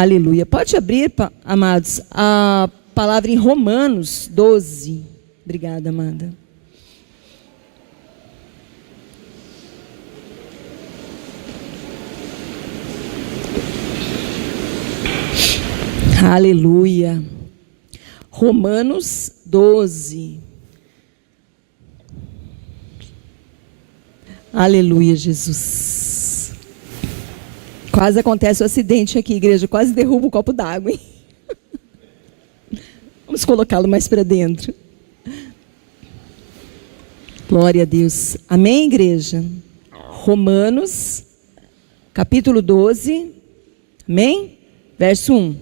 Aleluia. Pode abrir, amados, a palavra em Romanos 12. Obrigada, amada. Aleluia. Romanos 12. Aleluia, Jesus. Quase acontece um acidente aqui, igreja. Quase derruba um copo d'água, hein? Vamos colocá-lo mais para dentro. Glória a Deus. Amém, igreja? Romanos, capítulo 12. Amém? Verso 1.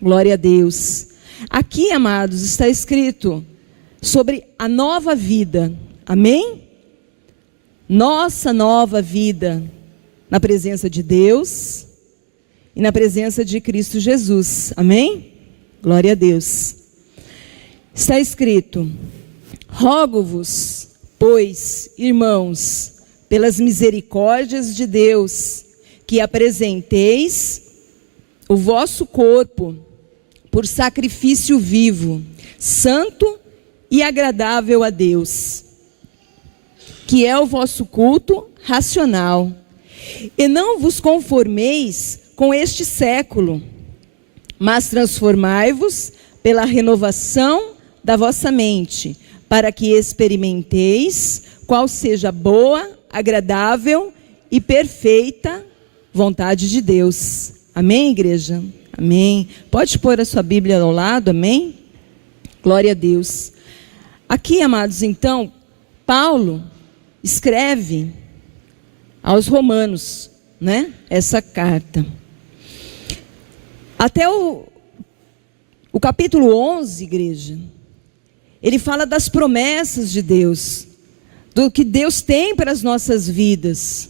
Glória a Deus. Aqui, amados, está escrito sobre a nova vida. Amém? Nossa nova vida na presença de Deus e na presença de Cristo Jesus. Amém? Glória a Deus. Está escrito: rogo-vos, pois, irmãos, pelas misericórdias de Deus, que apresenteis o vosso corpo por sacrifício vivo, santo e agradável a Deus, que é o vosso culto racional. E não vos conformeis com este século, mas transformai-vos pela renovação da vossa mente, para que experimenteis qual seja a boa, agradável e perfeita vontade de Deus. Amém, igreja? Amém. Pode pôr a sua Bíblia ao lado, amém? Glória a Deus. Aqui, amados, então, Paulo escreve aos romanos, né? Essa carta. Até o capítulo 11, igreja, ele fala das promessas de Deus, do que Deus tem para as nossas vidas.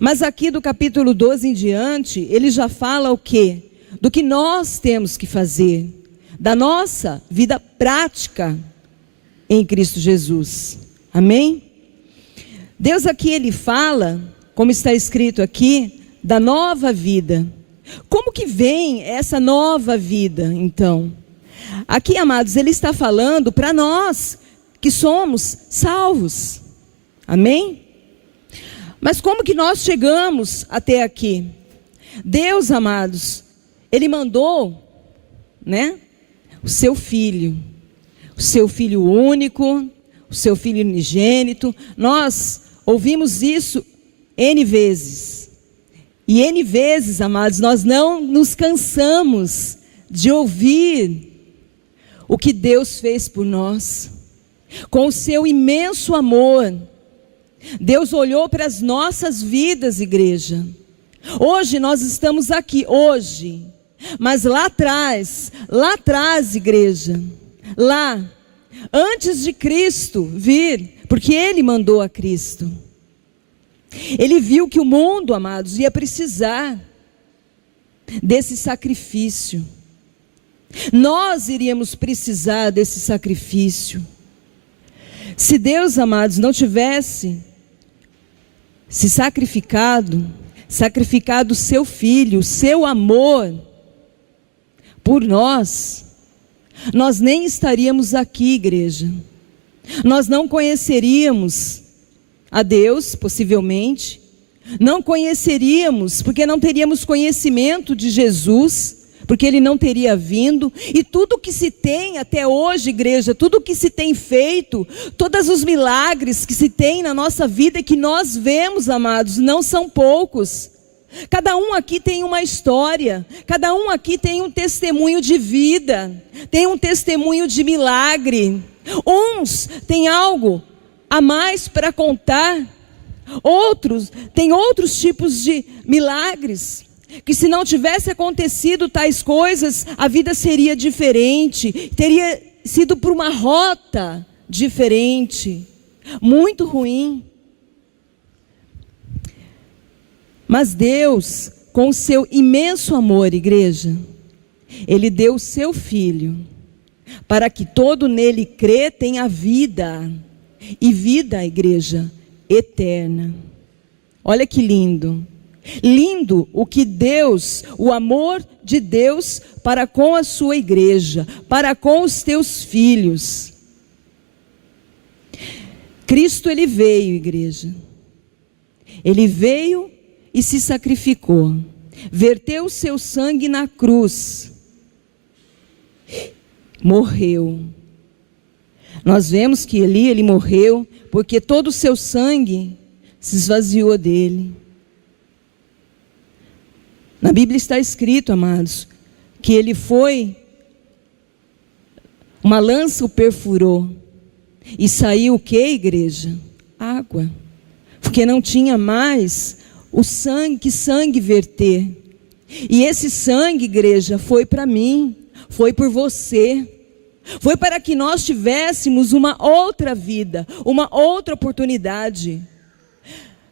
Mas aqui do capítulo 12 em diante, ele já fala o quê? Do que nós temos que fazer, da nossa vida prática em Cristo Jesus. Amém? Deus aqui, ele fala, como está escrito aqui, da nova vida. Como que vem essa nova vida, então? Aqui, amados, ele está falando para nós que somos salvos. Amém? Mas como que nós chegamos até aqui? Deus, amados, ele mandou, né, o seu filho único, o seu filho unigênito. Nós ouvimos isso N vezes. E N vezes, amados, nós não nos cansamos de ouvir o que Deus fez por nós. Com o seu imenso amor, Deus olhou para as nossas vidas, igreja. Hoje nós estamos aqui, hoje. Mas lá atrás, igreja, lá, antes de Cristo vir, porque Ele mandou a Cristo, Ele viu que o mundo, amados, ia precisar desse sacrifício. Nós iríamos precisar desse sacrifício. Se Deus, amados, não tivesse se sacrificado o seu filho, o seu amor por nós, nós nem estaríamos aqui, igreja. Nós não conheceríamos a Deus, possivelmente. Não conheceríamos, porque não teríamos conhecimento de Jesus, porque Ele não teria vindo. E tudo que se tem até hoje, igreja, tudo que se tem feito, todos os milagres que se tem na nossa vida e que nós vemos, amados, não são poucos. Cada um aqui tem uma história, cada um aqui tem um testemunho de vida, tem um testemunho de milagre. Uns têm algo a mais para contar, outros têm outros tipos de milagres, que se não tivesse acontecido tais coisas, a vida seria diferente, teria sido por uma rota diferente, muito ruim. Mas Deus, com o seu imenso amor, igreja, Ele deu o seu Filho, para que todo nele crê tenha vida, e vida, igreja, eterna. Olha que lindo. Lindo o que Deus, o amor de Deus para com a sua igreja, para com os teus filhos. Cristo, ele veio, igreja. Ele veio e se sacrificou. Verteu o seu sangue na cruz. Morreu. Nós vemos que ele morreu porque todo o seu sangue se esvaziou dele. Na Bíblia está escrito, amados, que ele foi, uma lança o perfurou, e saiu o que, igreja? Água, porque não tinha mais o sangue, que sangue verter, e esse sangue, igreja, foi para mim, foi por você, foi para que nós tivéssemos uma outra vida, uma outra oportunidade,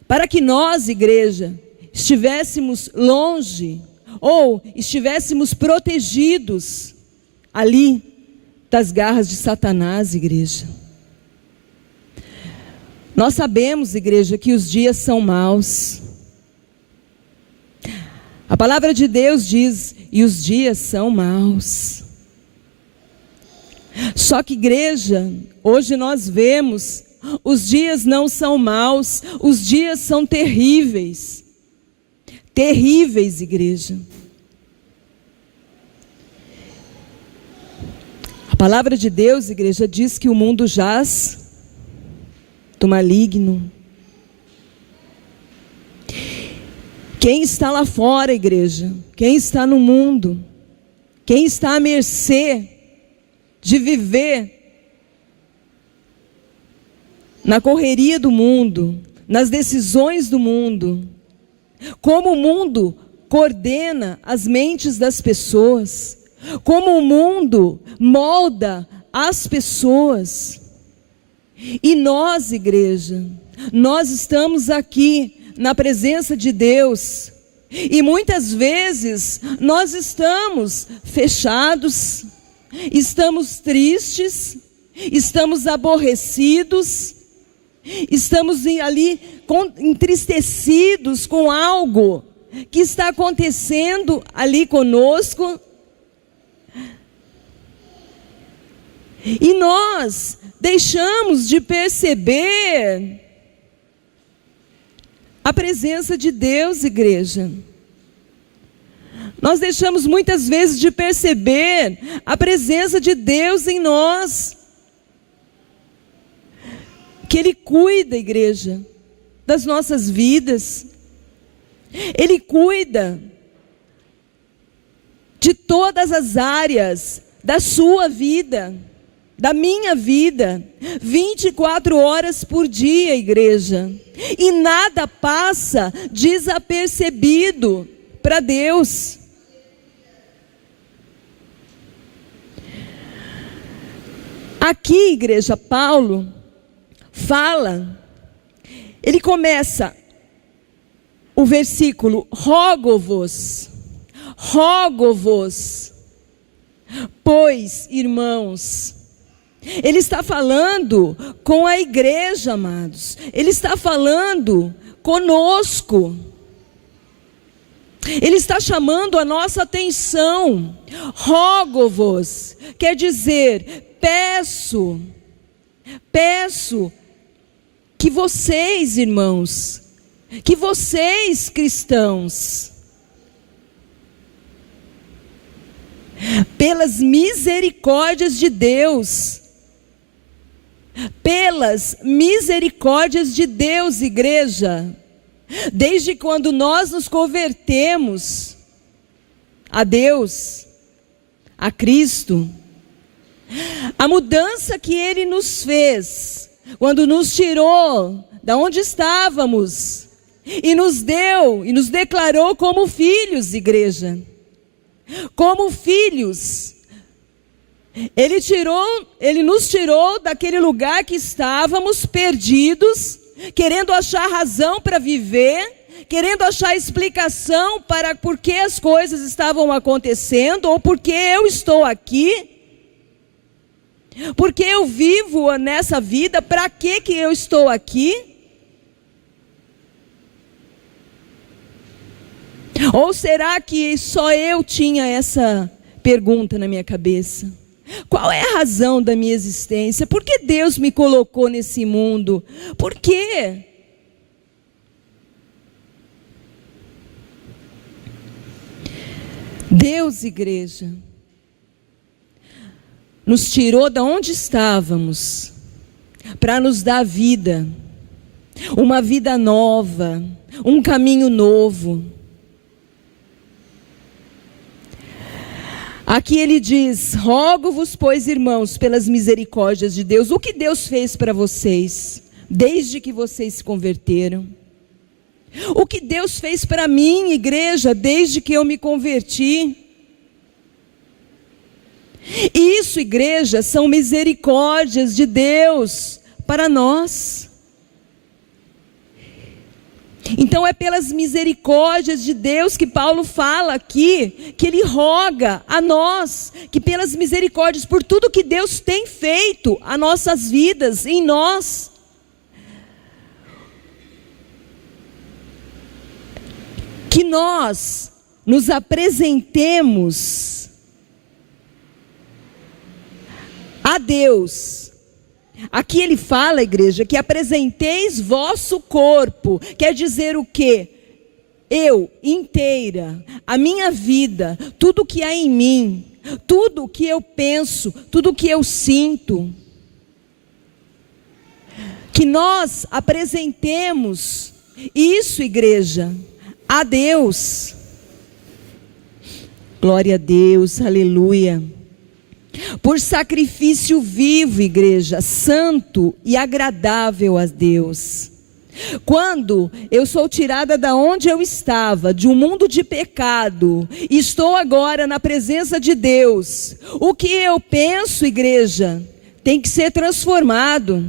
para que nós, igreja, estivéssemos longe, ou estivéssemos protegidos ali das garras de Satanás, igreja. Nós sabemos, igreja, que os dias são maus. A palavra de Deus diz, e os dias são maus. Só que, igreja, hoje nós vemos, os dias não são maus, os dias são terríveis. Terríveis, igreja. A palavra de Deus, igreja, diz que o mundo jaz do maligno. Quem está lá fora, igreja? Quem está no mundo? Quem está à mercê de viver na correria do mundo, nas decisões do mundo? Como o mundo coordena as mentes das pessoas, como o mundo molda as pessoas. E nós, igreja, nós estamos aqui na presença de Deus, e muitas vezes nós estamos fechados, estamos tristes, estamos aborrecidos, estamos ali entristecidos com algo que está acontecendo ali conosco. E nós deixamos de perceber a presença de Deus, igreja. Nós deixamos muitas vezes de perceber a presença de Deus em nós. Que Ele cuida, igreja, das nossas vidas. Ele cuida de todas as áreas da sua vida, da minha vida, 24 horas por dia, igreja. E nada passa desapercebido para Deus. Aqui, igreja, Paulo fala, ele começa o versículo, rogo-vos, pois, irmãos. Ele está falando com a igreja, amados. Ele está falando conosco. Ele está chamando a nossa atenção. Rogo-vos, quer dizer, peço que vocês, irmãos, que vocês, cristãos, pelas misericórdias de Deus, pelas misericórdias de Deus, igreja, desde quando nós nos convertemos a Deus, a Cristo, a mudança que Ele nos fez, quando nos tirou da onde estávamos, e nos deu, e nos declarou como filhos, igreja, como filhos. Ele nos tirou daquele lugar que estávamos perdidos, querendo achar razão para viver, querendo achar explicação para por que as coisas estavam acontecendo, ou por que eu estou aqui, porque eu vivo nessa vida, para que eu estou aqui? Ou será que só eu tinha essa pergunta na minha cabeça? Qual é a razão da minha existência? Por que Deus me colocou nesse mundo? Por quê? Deus, igreja, nos tirou da onde estávamos para nos dar vida, uma vida nova, um caminho novo. Aqui ele diz: rogo-vos, pois, irmãos, pelas misericórdias de Deus. O que Deus fez para vocês, desde que vocês se converteram? O que Deus fez para mim, igreja, desde que eu me converti? Isso, igreja, são misericórdias de Deus para nós. Então é pelas misericórdias de Deus que Paulo fala aqui, que ele roga a nós, que pelas misericórdias, por tudo que Deus tem feito a nossas vidas, em nós, que nós nos apresentemos a Deus. Aqui ele fala, igreja, que apresenteis vosso corpo. Quer dizer o quê? Eu inteira, a minha vida, tudo que há em mim, tudo o que eu penso, tudo o que eu sinto, que nós apresentemos isso, igreja, a Deus. Glória a Deus, aleluia. Por sacrifício vivo, igreja, santo e agradável a Deus. Quando eu sou tirada da onde eu estava, de um mundo de pecado, e estou agora na presença de Deus, o que eu penso, igreja, tem que ser transformado.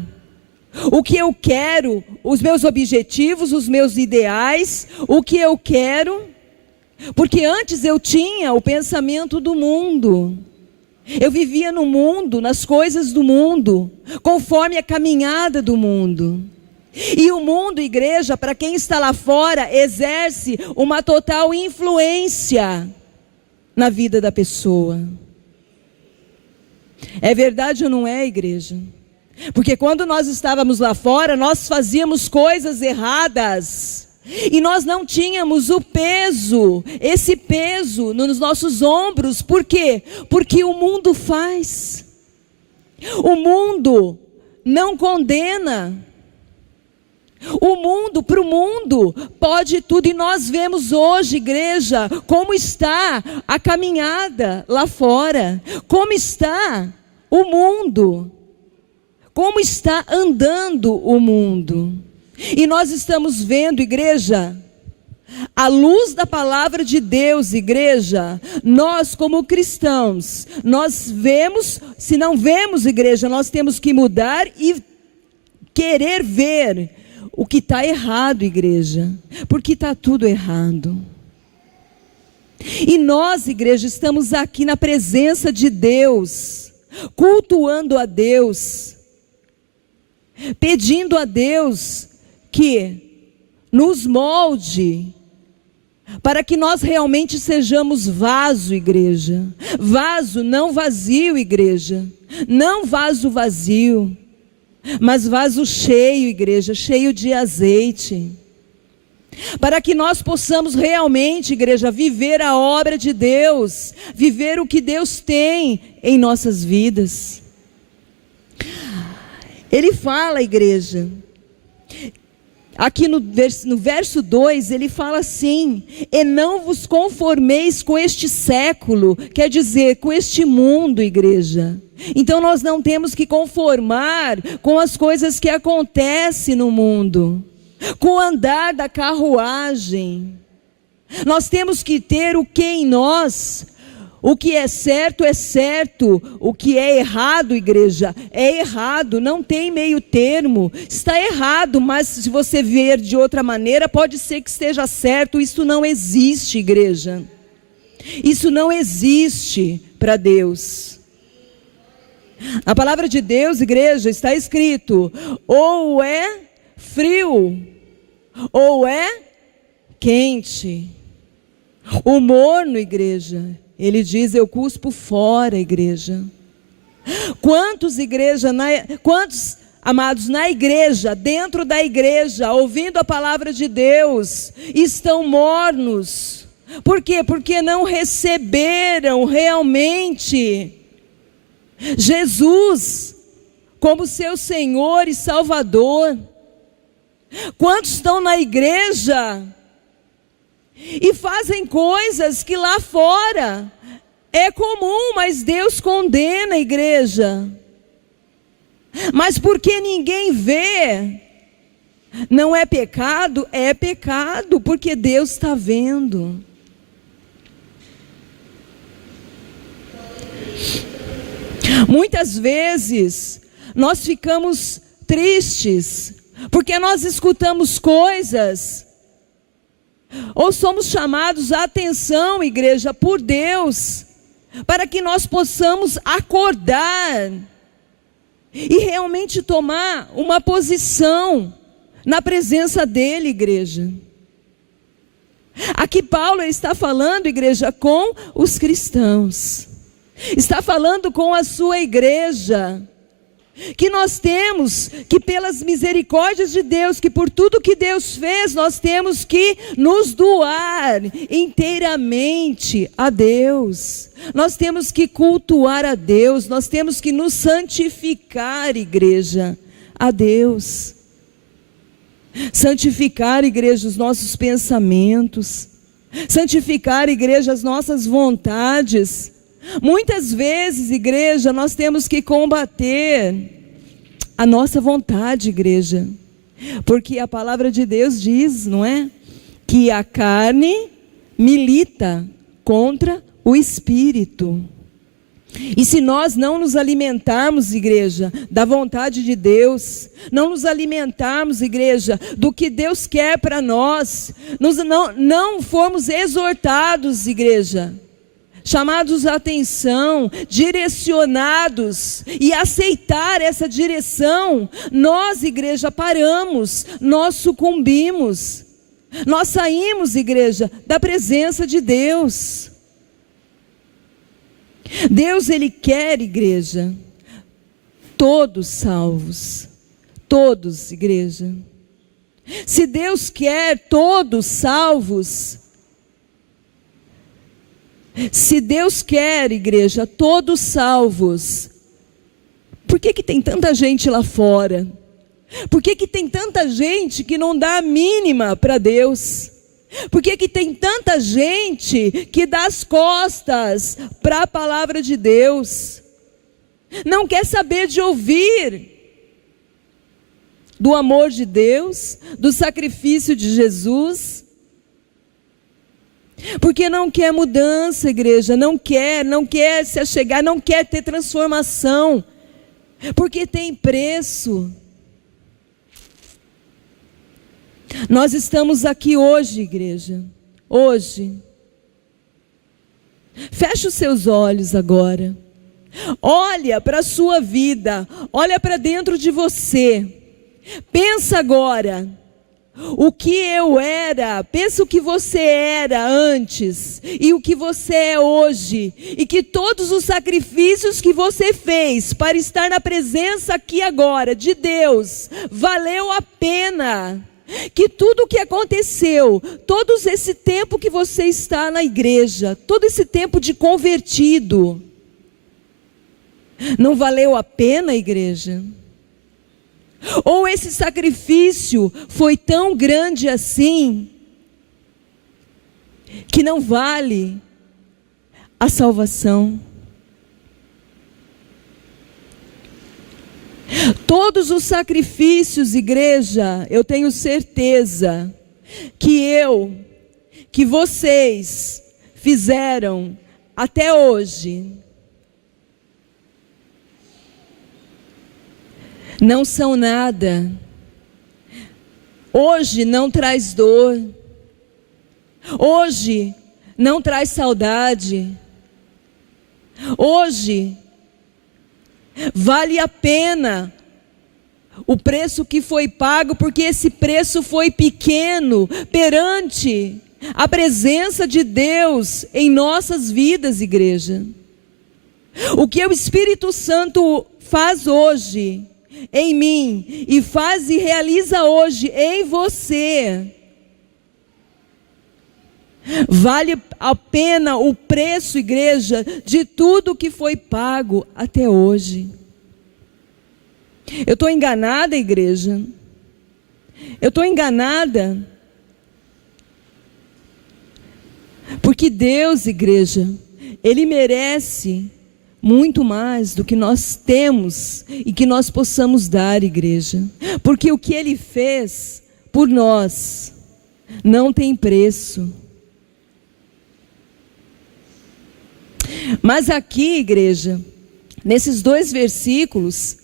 O que eu quero, os meus objetivos, os meus ideais, o que eu quero, porque antes eu tinha o pensamento do mundo. Eu vivia no mundo, nas coisas do mundo, conforme a caminhada do mundo. E o mundo, igreja, para quem está lá fora, exerce uma total influência na vida da pessoa. É verdade ou não é, igreja? Porque quando nós estávamos lá fora, nós fazíamos coisas erradas. E nós não tínhamos o peso, esse peso nos nossos ombros. Por quê? Porque o mundo faz. O mundo não condena. O mundo, para o mundo, pode tudo. E nós vemos hoje, igreja, como está a caminhada lá fora. Como está o mundo. Como está andando o mundo. E nós estamos vendo, igreja, à luz da palavra de Deus, igreja, nós como cristãos, nós vemos, se não vemos, igreja, nós temos que mudar e querer ver o que está errado, igreja, porque está tudo errado. E nós, igreja, estamos aqui na presença de Deus, cultuando a Deus, pedindo a Deus que nos molde, para que nós realmente sejamos vaso, igreja. Vaso, não vazio, igreja. Não vaso vazio, mas vaso cheio, igreja, cheio de azeite. Para que nós possamos realmente, igreja, viver a obra de Deus, viver o que Deus tem em nossas vidas. Ele fala, igreja, aqui no verso 2, ele fala assim: e não vos conformeis com este século, quer dizer, com este mundo, igreja. Então nós não temos que conformar com as coisas que acontecem no mundo, com o andar da carruagem. Nós temos que ter o que em nós? O que é certo, o que é errado, igreja, é errado, não tem meio termo, está errado, mas se você ver de outra maneira, pode ser que esteja certo. Isso não existe, igreja, isso não existe para Deus. A palavra de Deus, igreja, está escrito: ou é frio, ou é quente. O morno, igreja, ele diz: eu cuspo fora, igreja. Quantos amados, na igreja, dentro da igreja, ouvindo a palavra de Deus, estão mornos? Por quê? Porque não receberam realmente Jesus como seu Senhor e Salvador. Quantos estão na igreja e fazem coisas que lá fora é comum, mas Deus condena a igreja? Mas porque ninguém vê, não é pecado? É pecado, porque Deus está vendo. Muitas vezes nós ficamos tristes, porque nós escutamos coisas, ou somos chamados à atenção, igreja, por Deus, para que nós possamos acordar e realmente tomar uma posição na presença dEle, igreja. Aqui Paulo está falando, igreja, com os cristãos, está falando com a sua igreja, que nós temos que, pelas misericórdias de Deus, que por tudo que Deus fez, nós temos que nos doar inteiramente a Deus. Nós temos que cultuar a Deus, nós temos que nos santificar, igreja, a Deus. Santificar, igreja, os nossos pensamentos, santificar, igreja, as nossas vontades. Muitas vezes, igreja, nós temos que combater a nossa vontade, igreja, porque a palavra de Deus diz, não é? Que a carne milita contra o Espírito. E se nós não nos alimentarmos, igreja, da vontade de Deus, não nos alimentarmos, igreja, do que Deus quer para nós, não formos exortados, igreja, chamados à atenção, direcionados, e aceitar essa direção, nós, igreja, paramos, nós sucumbimos, nós saímos, igreja, da presença de Deus. Deus, Ele quer, igreja, todos salvos, todos, igreja. Se Deus quer todos salvos, se Deus quer, igreja, todos salvos, por que tem tanta gente lá fora? Por que tem tanta gente que não dá a mínima para Deus? Por que tem tanta gente que dá as costas para a palavra de Deus? Não quer saber de ouvir do amor de Deus, do sacrifício de Jesus? Porque não quer mudança, igreja, não quer se achegar, não quer ter transformação, porque tem preço. Nós estamos aqui hoje, igreja, hoje. Feche os seus olhos agora, olha para a sua vida, olha para dentro de você, pensa agora, o que eu era, pensa o que você era antes e o que você é hoje, e que todos os sacrifícios que você fez para estar na presença aqui agora de Deus, valeu a pena. Que tudo o que aconteceu, todo esse tempo que você está na igreja, todo esse tempo de convertido, não valeu a pena, igreja? Ou esse sacrifício foi tão grande assim, que não vale a salvação? Todos os sacrifícios, igreja, eu tenho certeza que vocês fizeram até hoje, não são nada. Hoje não traz dor, hoje não traz saudade, hoje vale a pena o preço que foi pago, porque esse preço foi pequeno perante a presença de Deus em nossas vidas, igreja. O que o Espírito Santo faz hoje em mim e faz e realiza hoje em você, vale a pena o preço, igreja, de tudo que foi pago até hoje. Eu estou enganada, igreja? Eu estou enganada? Porque Deus, igreja, Ele merece muito mais do que nós temos e que nós possamos dar, igreja. Porque o que Ele fez por nós não tem preço. Mas aqui, igreja, nesses 2 versículos,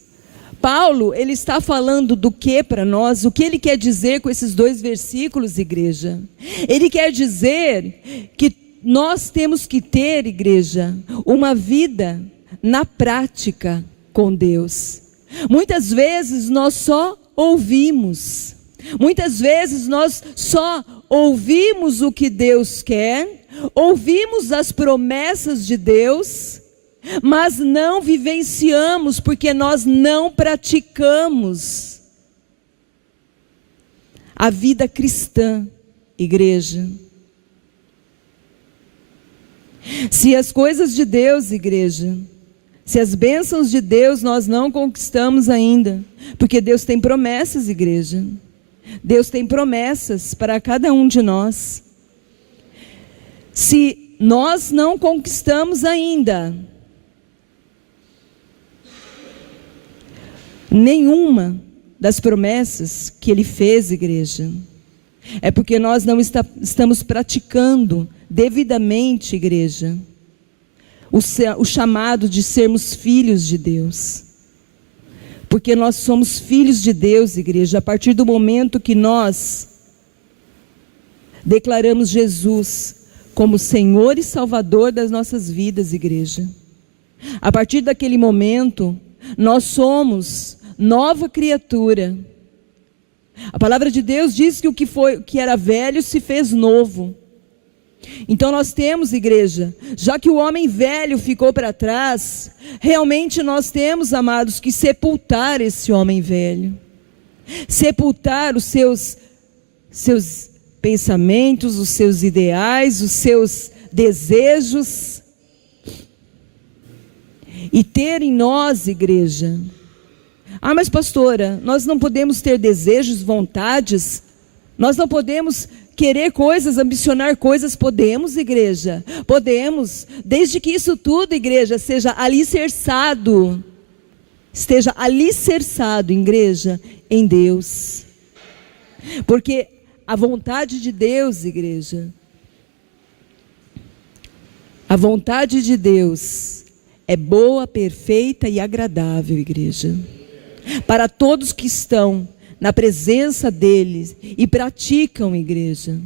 Paulo, ele está falando do que para nós? O que ele quer dizer com esses 2 versículos, igreja? Ele quer dizer que nós temos que ter, igreja, uma vida na prática com Deus. Muitas vezes nós só ouvimos. Muitas vezes nós só ouvimos o que Deus quer, ouvimos as promessas de Deus, mas não vivenciamos porque nós não praticamos a vida cristã, igreja. Se as coisas de Deus, igreja, se as bênçãos de Deus nós não conquistamos ainda, porque Deus tem promessas, igreja. Deus tem promessas para cada um de nós. Se nós não conquistamos ainda nenhuma das promessas que Ele fez, igreja, é porque nós não estamos praticando devidamente, igreja, o chamado de sermos filhos de Deus. Porque nós somos filhos de Deus, igreja, a partir do momento que nós declaramos Jesus como Senhor e Salvador das nossas vidas, igreja. A partir daquele momento, nós somos nova criatura. A palavra de Deus diz que o que era velho se fez novo. Então nós temos, igreja, já que o homem velho ficou para trás, realmente nós temos, amados, que sepultar esse homem velho. Sepultar os seus pensamentos, os seus ideais, os seus desejos. E ter em nós, igreja. Ah, mas pastora, nós não podemos ter desejos, vontades, nós não podemos querer coisas, ambicionar coisas. Podemos, igreja, podemos, desde que isso tudo, igreja, esteja alicerçado, igreja, em Deus. Porque a vontade de Deus, igreja, a vontade de Deus é boa, perfeita e agradável, igreja, para todos que estão na presença deles e praticam, igreja,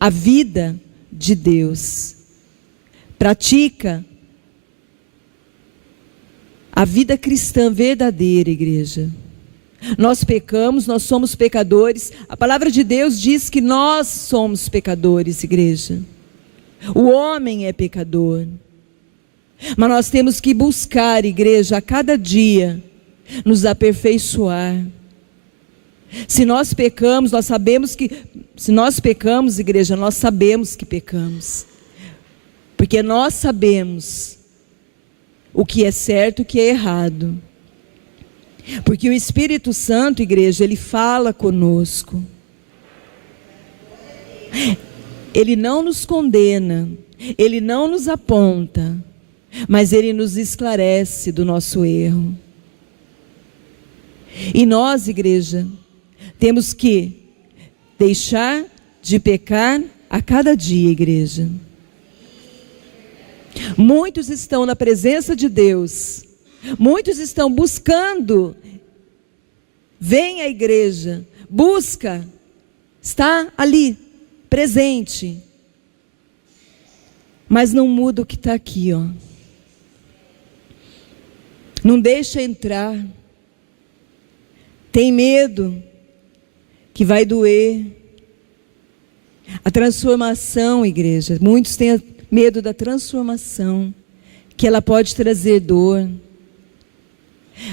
a vida de Deus. Pratica a vida cristã verdadeira, igreja. Nós pecamos, nós somos pecadores. A palavra de Deus diz que nós somos pecadores, igreja. O homem é pecador. Mas nós temos que buscar, igreja, a cada dia nos aperfeiçoar. Se nós pecamos, nós sabemos que, se nós pecamos, igreja, nós sabemos que pecamos. Porque nós sabemos o que é certo e o que é errado. Porque o Espírito Santo, igreja, Ele fala conosco. Ele não nos condena, Ele não nos aponta, mas Ele nos esclarece do nosso erro. E nós, igreja, temos que deixar de pecar a cada dia, igreja. Muitos estão na presença de Deus, muitos estão buscando. Vem à igreja, busca, está ali, presente, mas não muda o que está aqui, ó. Não deixa entrar, tem medo que vai doer, A transformação, igreja, muitos têm medo da transformação, que ela pode trazer dor.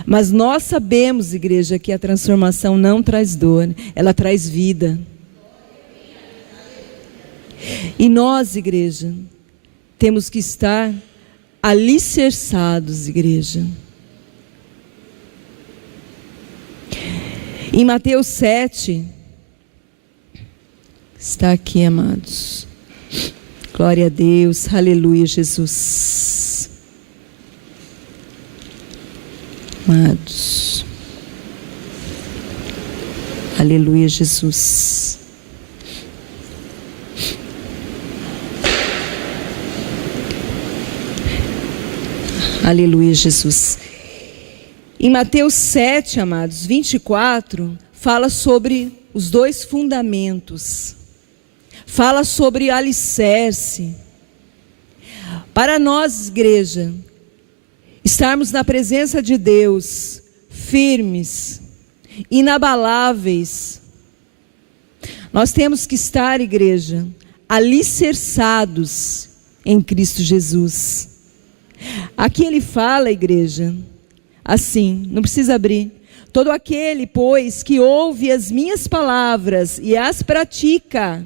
Mas nós sabemos, igreja, que a transformação não traz dor, ela traz vida. E nós, igreja, temos que estar alicerçados, igreja. Em Mateus 7, está aqui, amados. Glória a Deus, aleluia, Jesus. Amados, aleluia, Jesus. Aleluia, Jesus. Em Mateus 7, amados, 24, fala sobre os dois fundamentos. Fala sobre alicerce. Para nós, igreja, estarmos na presença de Deus, firmes, inabaláveis, nós temos que estar, igreja, alicerçados em Cristo Jesus. Aqui ele fala, igreja, assim, não precisa abrir. Todo aquele, pois, que ouve as minhas palavras e as pratica,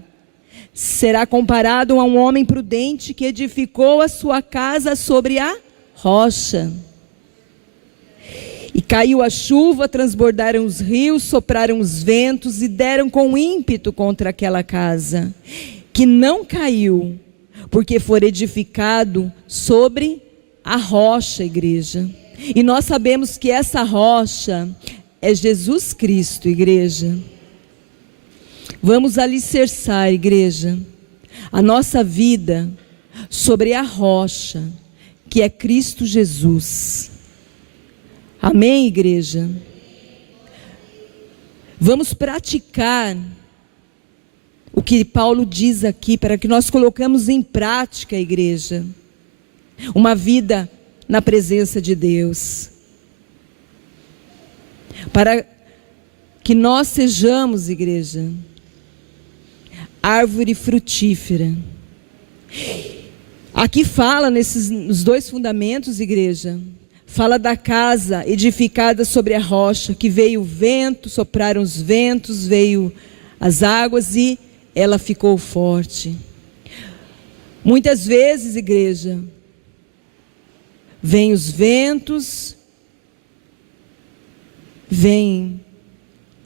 será comparado a um homem prudente que edificou a sua casa sobre a rocha. E caiu a chuva, transbordaram os rios, sopraram os ventos e deram com ímpeto contra aquela casa, que não caiu, porque foi edificado sobre a rocha, igreja. E nós sabemos que essa rocha é Jesus Cristo, igreja. Vamos alicerçar, igreja, a nossa vida sobre a rocha, que é Cristo Jesus. Amém, igreja? Vamos praticar o que Paulo diz aqui, para que nós colocamos em prática, igreja, uma vida na presença de Deus, para que nós sejamos, igreja, árvore frutífera. Aqui fala nos dois fundamentos, igreja, fala da casa edificada sobre a rocha, que veio o vento, sopraram os ventos, veio as águas e ela ficou forte. Muitas vezes, igreja, vêm os ventos, vêm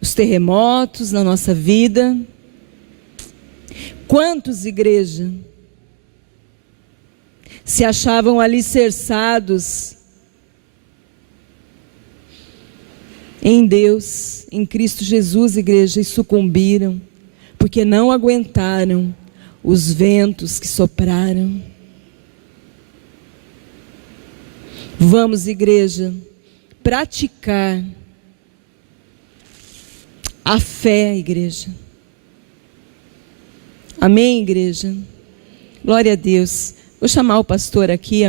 os terremotos na nossa vida. Quantos, igreja, se achavam alicerçados em Deus, em Cristo Jesus, igreja, e sucumbiram, porque não aguentaram os ventos que sopraram. Vamos, igreja, praticar a fé, igreja. Amém, igreja? Glória a Deus. Vou chamar o pastor aqui.